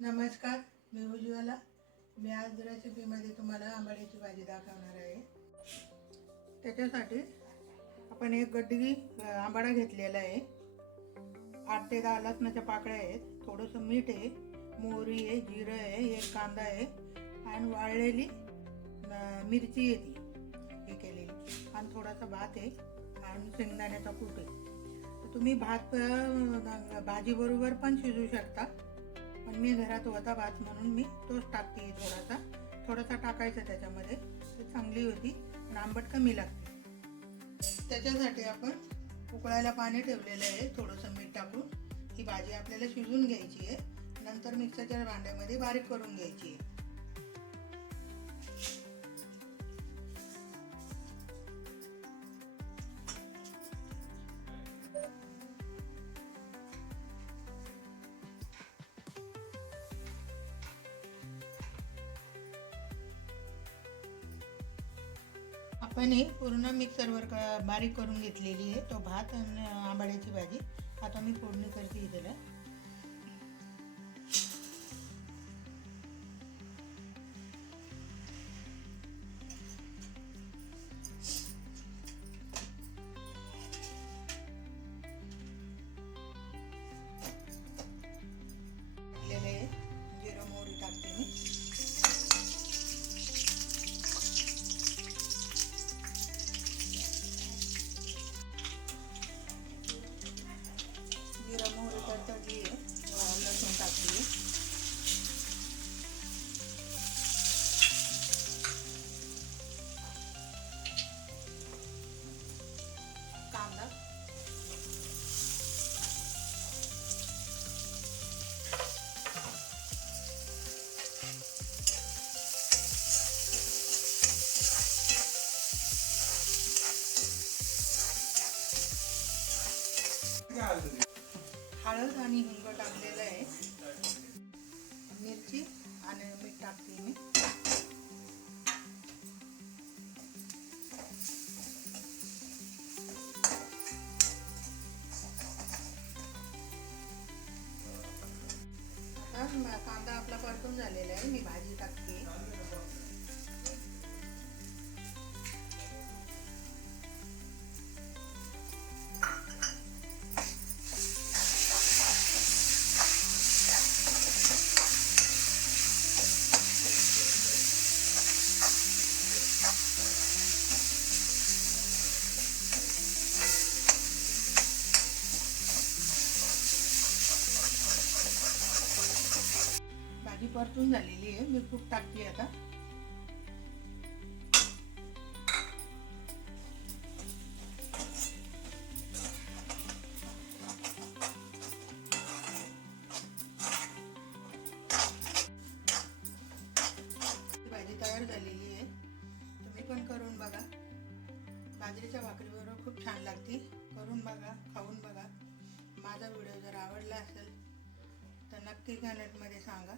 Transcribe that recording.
नमस्कार, मी उज्ज्वला. मी आज रेसिपीमध्ये तुम्हाला आंबाड्याची भाजी दाखवणार आहे. त्याच्यासाठी आपण एक गड्डी आंबाडा घेतलेला आहे. 8 ते 10 लसणाच्या पाकळ्या आहेत, थोडंसं मीठ आहे, मोहरी आहे, जिरं आहे, एक कांदा आहे आणि वाळलेली मिरची आहे ती हे केलेली, आणि थोडासा भात आहे आणि शेंगदाण्याचा कूट आहे. तुम्ही भात भाजीबरोबर पण शिजवू शकता, पण मी घरात होता भात म्हणून मी तोच टाकते. थोडासा टाकायचा त्याच्यामध्ये, ते चांगली होती आणि आंबट कमी लागते. त्याच्यासाठी आपण उकळायला पाणी ठेवलेलं आहे, थोडंसं मीठ टाकून. ही भाजी आपल्याला शिजवून घ्यायची आहे, नंतर मिक्सरच्या भांड्यामध्ये बारीक करून घ्यायची आहे. आपण हे पूर्ण मिक्सरवर बारीक करून घेतलेली आहे, तो भात आणि आंबाड्याची भाजी. आता मी फोडणी करते त्याला. जिरं मोहरी टाकते मी. जिरा मोहरी तडतडली आहे, लसूण टाकते. कांदा, हळद आणि हिंग टाकलेलं आहे. मिरची आणि मीठ टाकते मी. आता कांदा आपला परतून झालेला आहे, मी भाजी टाकते. भाजी परतून झालेली आहे, मी तूप टाकते आता. भाजी तयार झालेली आहे, तुम्ही पण करून बघा. बाजरीच्या भाकरीबरोबर खूप छान लागते. करून बघा, खाऊन बघा. माझा व्हिडिओ जर आवडला असेल तर नक्की कमेंटमध्ये सांगा.